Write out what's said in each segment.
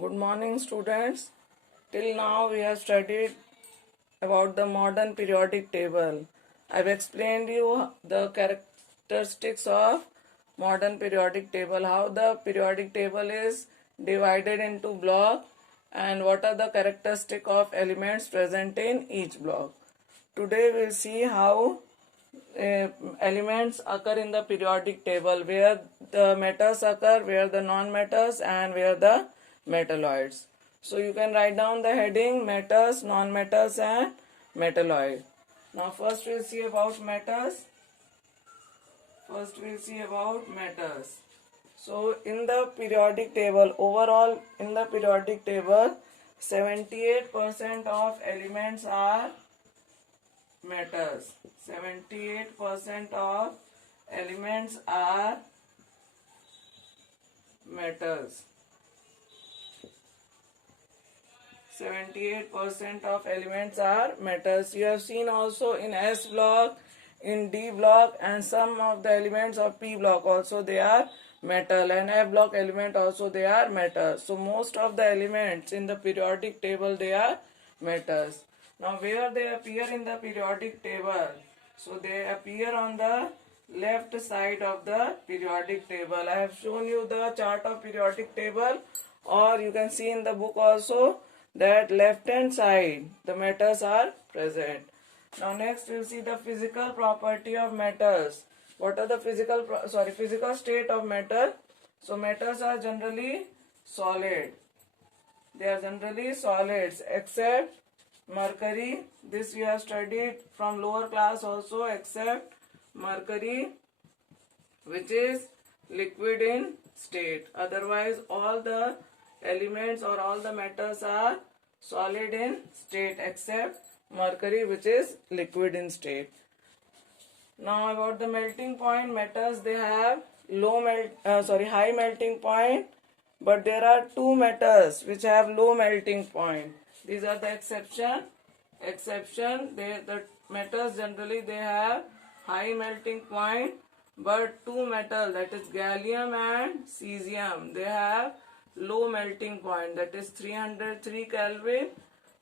Good morning, students. Till now, we have studied about the modern periodic table. I've explained you the characteristics of modern periodic table, how the periodic table is divided into block, and what are the characteristics of elements present in each block. Today, we'll see how elements occur in the periodic table, where the metals occur, where the non-metals, and where the metalloids. So you can write down the heading metals, non-metals, and metalloid. Now first we'll see about metals. So in the periodic table, overall in the periodic table, 78% of elements are metals. 78% of elements are metals. 78% of elements are metals. You have seen also in S block, in D block, and some of the elements of P block also they are metal, and F block element also they are metals. So most of the elements in the periodic table they are metals. Now where they appear in the periodic table? So they appear on the left side of the periodic table. I have shown you the chart of periodic table, or you can see in the book also that left hand side the metals are present. Now next we'll see the physical property of metals. What are the physical state of metal? So metals are generally solid. They are generally solids except mercury. This we have studied from lower class also, except mercury, which is liquid in state. Otherwise all the elements or all the metals are solid in state except mercury, which is liquid in state. Now about the melting point, metals they have high melting point, but there are two metals which have low melting point. These are the exception. The metals generally they have high melting point, but two metals, that is gallium and cesium, they have low melting point, that is 303 Kelvin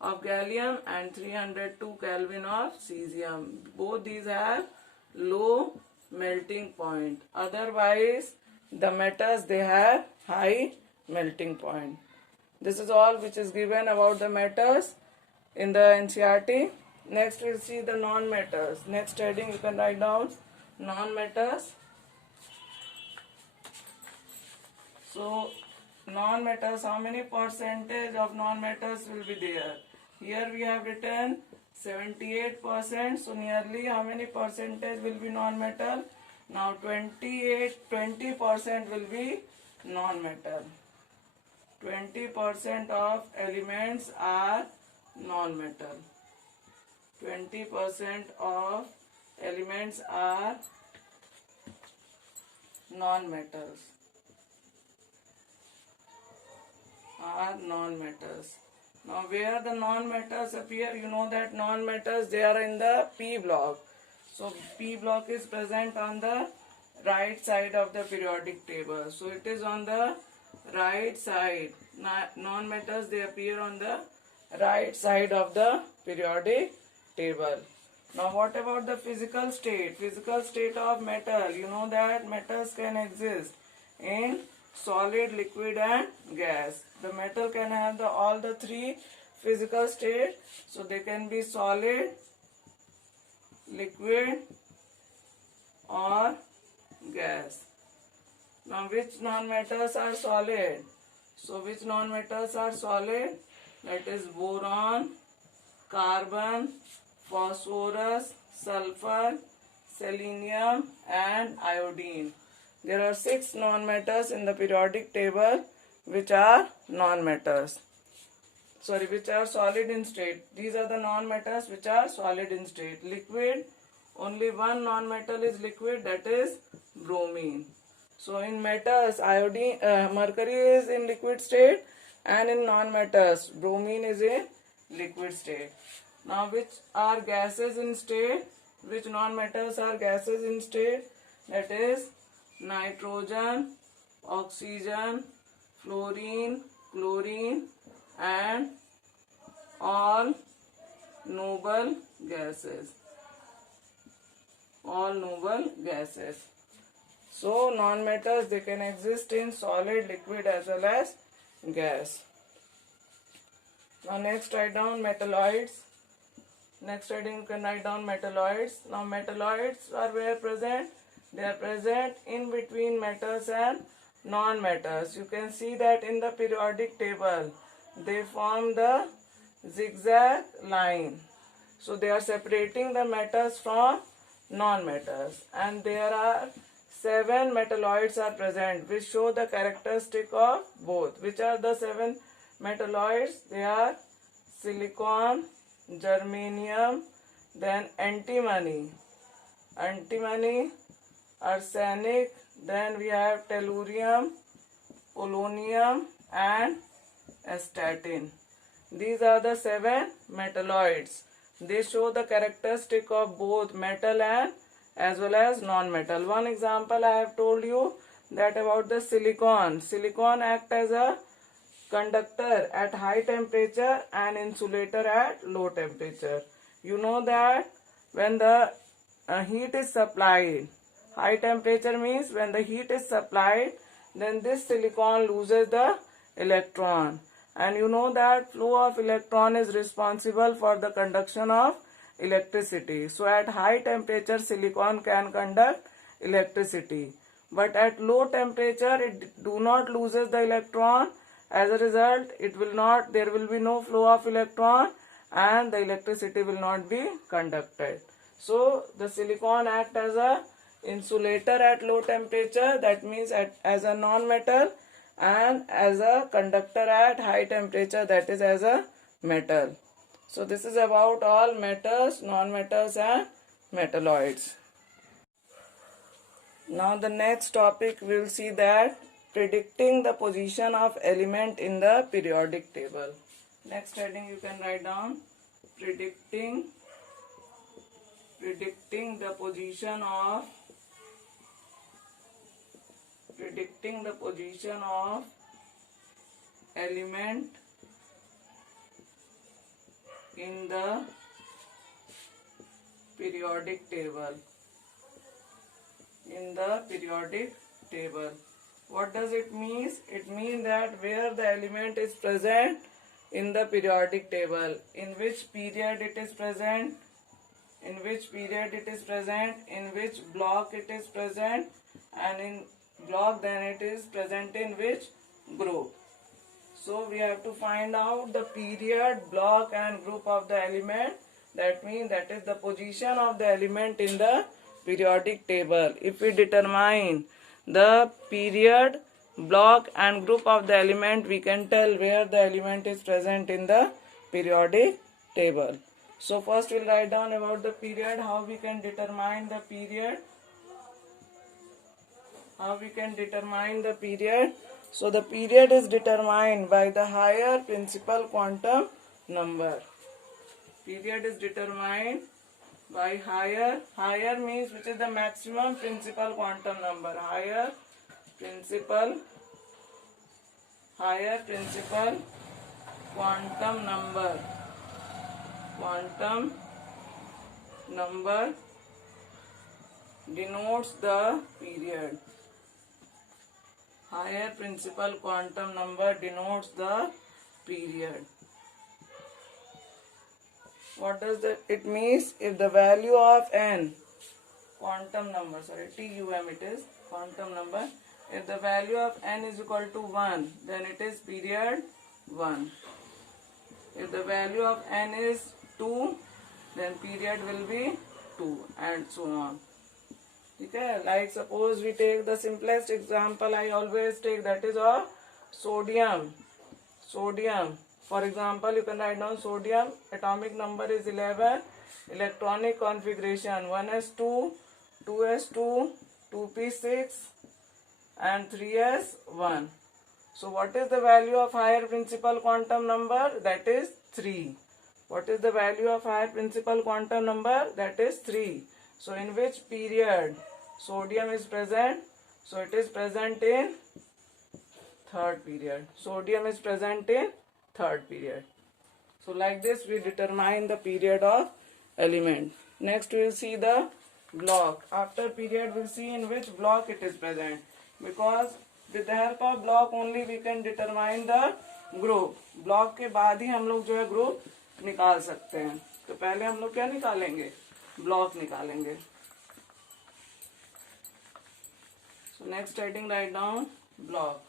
of gallium and 302 Kelvin of cesium. Both these have low melting point. Otherwise the metals they have high melting point. This is all which is given about the metals in the NCERT. Next we'll see the non-metals. Next heading you can write down non-metals. So non-metals, how many percentage of non-metals will be there? Here we have written 78%. So nearly how many percentage will be non-metal? Now 20% will be non-metal. 20% of elements are non-metal. 20% of elements are non-metals. Now where the non-metals appear, you know that non-metals they are in the P block. So P block is present on the right side of the periodic table. So it is on the right side. Non-metals they appear on the right side of the periodic table. Now what about the physical state? Physical state of metal. You know that metals can exist in solid, liquid and gas. The metal can have all the three physical states. So they can be solid, liquid or gas. Now which non-metals are solid? So which non-metals are solid? That is boron, carbon, phosphorus, sulfur, selenium and iodine. There are 6 non-metals in the periodic table which are non-metals. Which are solid in state. These are the non-metals which are solid in state. Liquid, only one non-metal is liquid, that is bromine. So in metals, mercury is in liquid state, and in non-metals, bromine is in liquid state. Now which are gases in state? Which non-metals are gases in state? That is nitrogen, oxygen, fluorine, chlorine, and all noble gases. All noble gases. So non-metals, they can exist in solid, liquid as well as gas. Now next write down metalloids. Next heading you can write down metalloids. Now metalloids are where present? They are present in between metals and non-metals. You can see that in the periodic table. They form the zigzag line. So they are separating the metals from non-metals. And there are 7 metalloids are present which show the characteristic of both. Which are the 7 metalloids? They are silicon, germanium, then antimony, arsenic, then we have tellurium, polonium, and astatine. These are the 7 metalloids. They show the characteristic of both metal and as well as non-metal. One example I have told you that about the silicon. Silicon acts as a conductor at high temperature and insulator at low temperature. You know that when the heat is supplied, high temperature means when the heat is supplied, then this silicon loses the electron. And you know that flow of electron is responsible for the conduction of electricity. So at high temperature silicon can conduct electricity. But at low temperature it do not loses the electron. As a result, there will be no flow of electron and the electricity will not be conducted. So the silicon acts as a insulator at low temperature, that means as a non-metal, and as a conductor at high temperature, that is as a metal. So this is about all metals, non-metals and metalloids. Now the next topic we will see that predicting the position of element in the periodic table. Next heading you can write down predicting the position of element in the periodic table. What does it mean? It means that where the element is present in the periodic table, in which period it is present, in which block it is present, and in block then it is present in which group. So we have to find out the period, block and group of the element. That means that is the position of the element in the periodic table. If we determine the period, block and group of the element, we can tell where the element is present in the periodic table. So first we'll write down about the period, how we can determine the period. So the period is determined by the higher principal quantum number. Period is determined by higher means which is the maximum principal quantum number. Higher principal quantum number denotes the period. Higher principal quantum number denotes the period. What does it means? If the value of n, quantum number, TUM it is, quantum number, if the value of n is equal to 1, then it is period 1. If the value of n is 2, then period will be 2, and so on. Okay, like suppose we take the simplest example I always take, that is of sodium. For example, you can write down sodium, atomic number is 11, electronic configuration 1s2, 2s2, 2p6 and 3s1. So what is the value of higher principal quantum number? That is 3. What is the value of higher principal quantum number? That is 3. So in which period sodium is present? So it is present in third period. Sodium is present in third period. So like this we determine the period of element. Next we will see the block. After period we will see in which block it is present, because with the help of block only we can determine the group. block के बाद ही हम लोग जो है group निकाल सकते हैं. तो पहले हम लोग क्या निकालेंगे, ब्लॉक निकालेंगे. So next heading, write down block.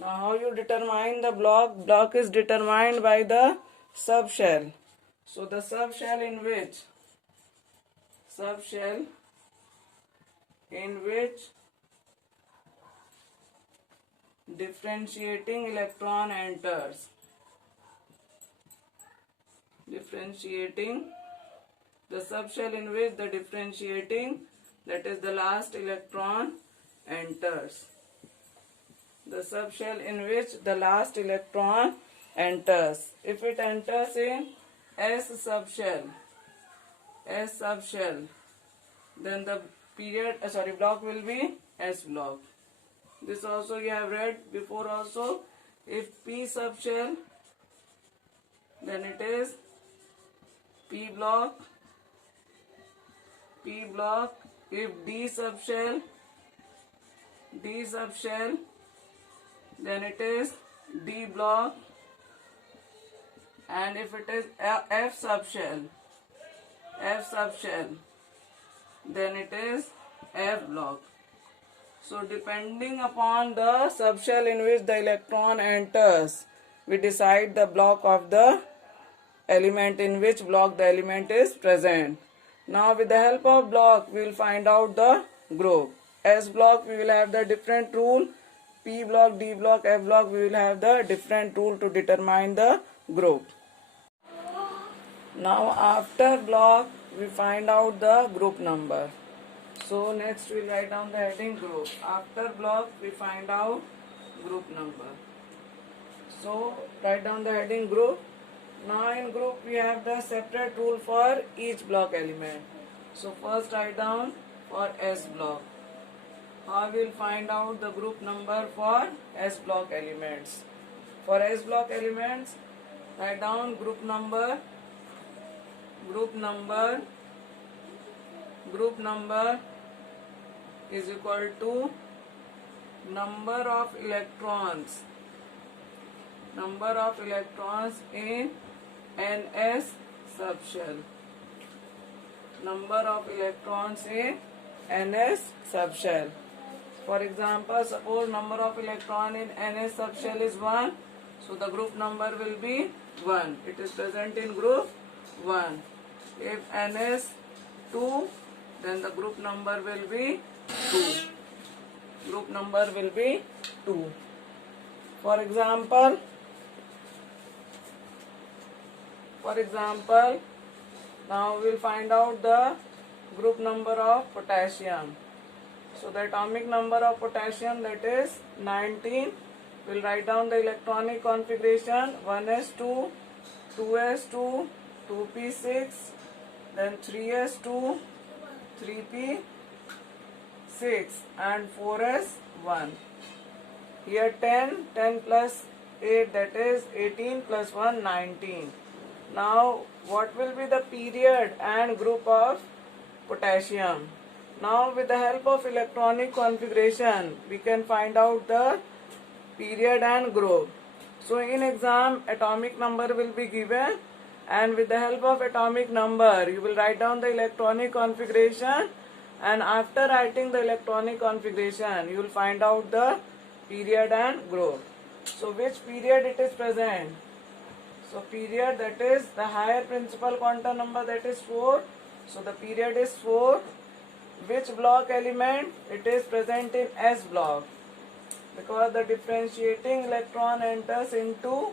Now how you determine the block? Block is determined by the subshell. So the subshell in which differentiating electron enters. The subshell in which the differentiating, that is the last electron, enters. The subshell in which the last electron enters. If it enters in S subshell, then the block will be S block. This also you have read before also. If P subshell, then it is P block. If D subshell, then it is D block. And if it is F subshell, then it is F block. So depending upon the subshell in which the electron enters, we decide the block of the element, in which block the element is present. Now with the help of block we will find out the group. S block we will have the different rule. P block, D block, F block we will have the different rule to determine the group. Now after block we find out the group number. So next we will write down the heading group. After block we find out group number. So write down the heading group. Now in group we have the separate rule for each block element. So first write down for S block. How we will find out the group number for S block elements? For S block elements, write down group number is equal to number of electrons in NS subshell. Number of electrons in NS subshell. For example, suppose number of electron in NS subshell is 1, so the group number will be 1. It is present in group 1. If NS 2, then the group number will be 2. Group number will be 2. For example, now we will find out the group number of potassium. So the atomic number of potassium, that is 19. We will write down the electronic configuration: 1s2, 2s2, 2p6, then 3s2, 3p6 and 4s1. Here 10 plus 8, that is 18 plus 1, 19. Now what will be the period and group of potassium? Now with the help of electronic configuration we can find out the period and group. So in exam atomic number will be given, and with the help of atomic number you will write down the electronic configuration, and after writing the electronic configuration you will find out the period and group. So which period it is present? So period, that is the higher principal quantum number, that is 4. So the period is 4. Which block element? It is present in S block, because the differentiating electron enters into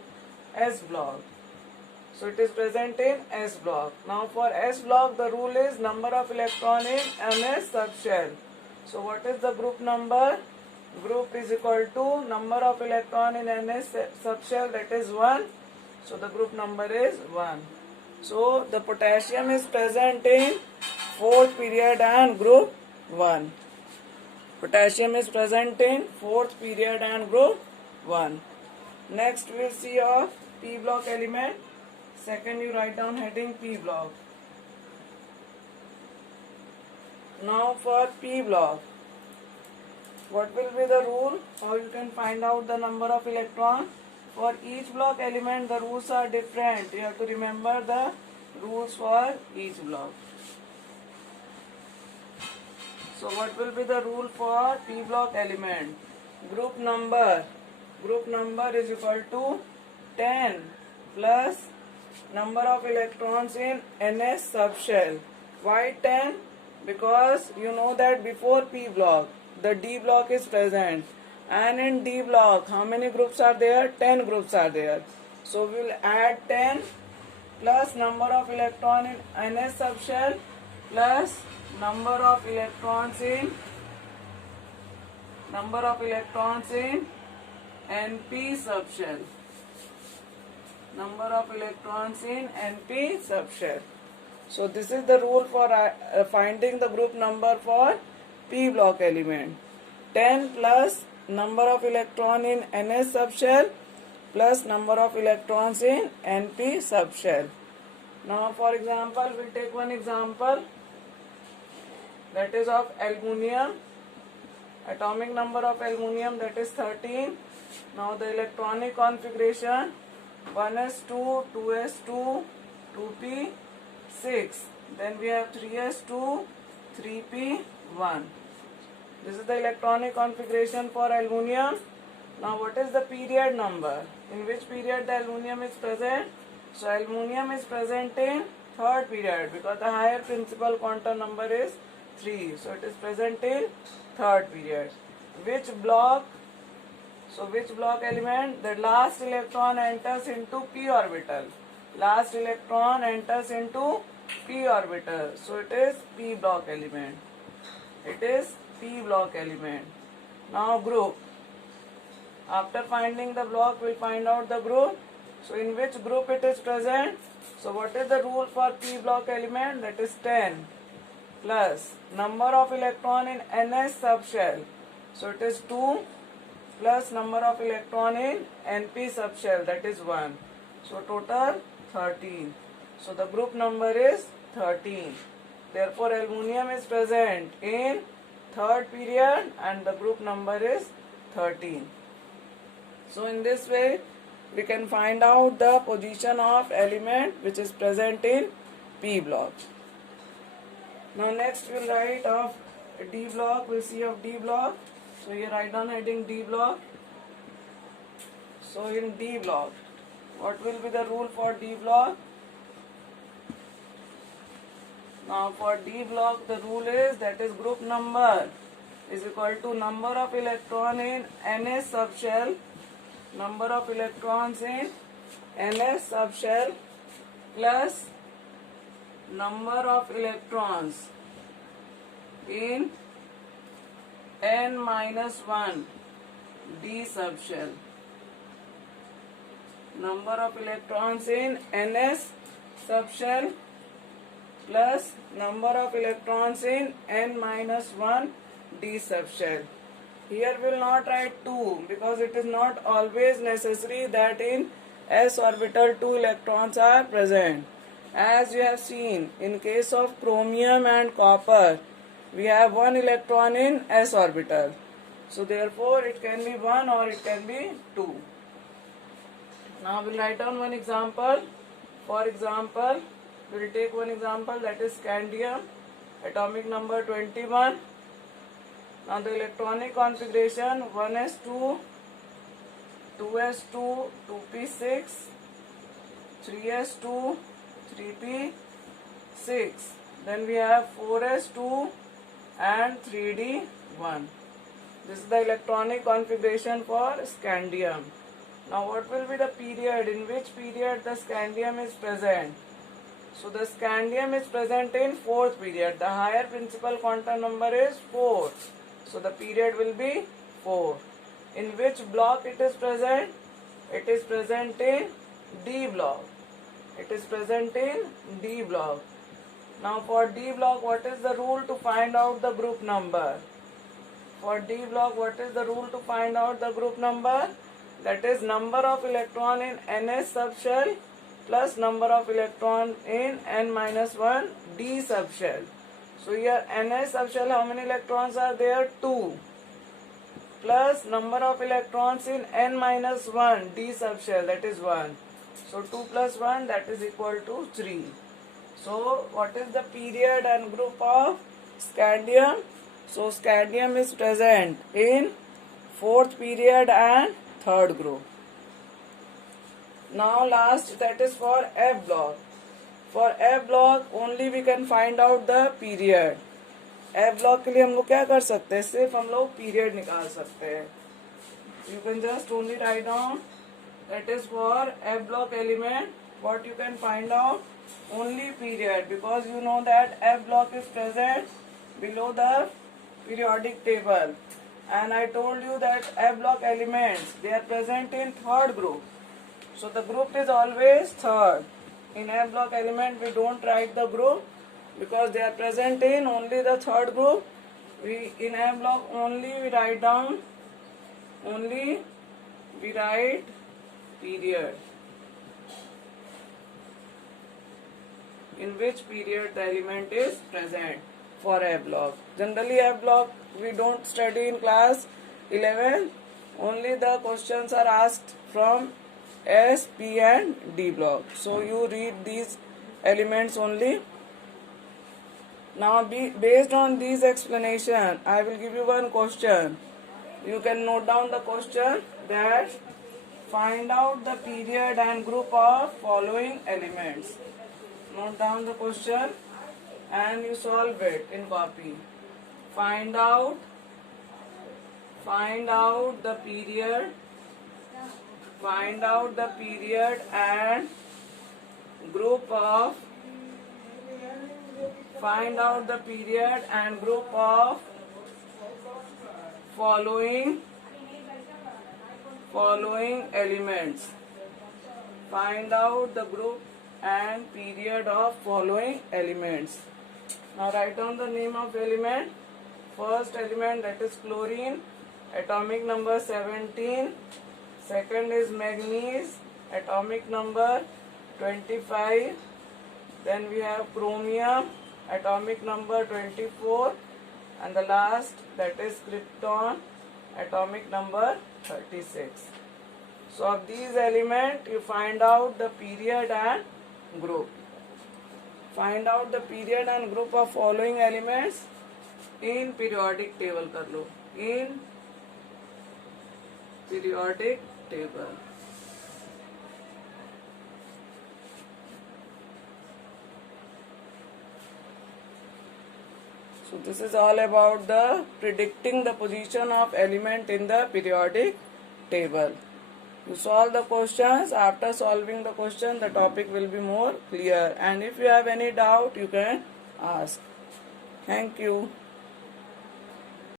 S block. So it is present in S block. Now for S block the rule is number of electron in NS subshell. So what is the group number? Group is equal to number of electron in NS subshell, that is 1. So the group number is 1. So the potassium is present in 4th period and group 1. Potassium is present in 4th period and group 1. Next we'll see of P block element. Second you write down heading P block. Now for P block, what will be the rule? How you can find out the number of electrons? For each block element the rules are different. You have to remember the rules for each block. So what will be the rule for P block element? Group number is equal to 10 plus number of electrons in NS subshell. Why 10? Because you know that before P block the D block is present, and in D block how many groups are there? 10 groups are there. So we will add 10 plus number of electron in NS subshell plus number of electrons in NP subshell. Number of electrons in NP subshell. So this is the rule for finding the group number for P block element. 10 plus number of electron in NS subshell plus number of electrons in NP subshell. Now for example, we'll take one example, that is of aluminium. Atomic number of aluminium, that is 13. Now the electronic configuration 1s2, 2s2, 2p6. Then we have 3s2, 3p1. This is the electronic configuration for aluminium. Now what is the period number? In which period the aluminium is present? So aluminium is present in 3rd period because the higher principal quantum number is 3. So it is present in 3rd period. Which block? So which block element? The last electron enters into p orbital. Last electron enters into p orbital. So it is p block element. It is p block element. Now group. After finding the block, we'll find out the group. So in which group it is present? So what is the rule for p block element? That is 10 plus number of electron in NS subshell. So it is 2 plus number of electron in NP subshell, that is 1. So total 13. So the group number is 13. Therefore aluminium is present in 3rd period and the group number is 13. So in this way we can find out the position of element which is present in P block. Now next we'll write of D block. We'll see of D block. So here write down heading D block. So in D block, what will be the rule for D block? Now for D block the rule is, that is group number is equal to number of electron in NS subshell, number of electrons in NS subshell plus number of electrons in N-1 D subshell. Number of electrons in NS subshell plus number of electrons in N-1 D subshell. Here we will not write 2 because it is not always necessary that in S orbital 2 electrons are present. As you have seen, in case of chromium and copper, we have 1 electron in S orbital. So therefore it can be 1 or it can be 2. Now we will write down one example. For example, we will take one example, that is scandium, atomic number 21. Now the electronic configuration 1s2, 2s2, 2p6, 3s2, 3p6. Then we have 4s2 and 3d1. This is the electronic configuration for scandium. Now what will be the period? In which period the scandium is present? So the scandium is present in 4th period. The higher principal quantum number is 4. So the period will be 4. In which block it is present? It is present in D block. It is present in D block. Now for D block, what is the rule to find out the group number? For D block, what is the rule to find out the group number? That is number of electron in NS subshell plus number of electron in N-1 D subshell. So here NS subshell, how many electrons are there? 2. Plus number of electrons in N-1 D subshell, that is 1. So 2 plus 1, that is equal to 3. So what is the period and group of scandium? So scandium is present in 4th period and 3rd group. Now last, that is for F block. For F block only we can find out the period. F block के लिए हम लोग क्या कर सकते हैं? सिर्फ हम लोग period निकाल सकते हैं. You can just only write down. That is for F block element. What you can find out? Only period, because you know that F block is present below the periodic table, and I told you that F block elements, they are present in 3rd group. So the group is always 3rd. In F block element we don't write the group because they are present in only the 3rd group. In F block only we write down, only we write period, in which period the element is present for F block. Generally F block we don't study in class 11. Only the questions are asked from S, P and D block. So you read these elements only. Now based on these explanation, I will give you one question. You can note down the question, that find out the period and group of following elements. Note down the question and you solve it in copy. Find out the period, find out the period and group of, find out the period and group of following elements. Find out the group and period of following elements. Now write down the name of element. First element, that is chlorine, atomic number 17. Second is manganese, atomic number 25. Then we have chromium, atomic number 24. And the last, that is krypton, atomic number 36. So of these elements you find out the period and group. Find out the period and group of following elements in periodic table कर लो, in periodic table. So this is all about the predicting the position of element in the periodic table. You solve the questions. After solving the question, the topic will be more clear. And if you have any doubt, you can ask. Thank you.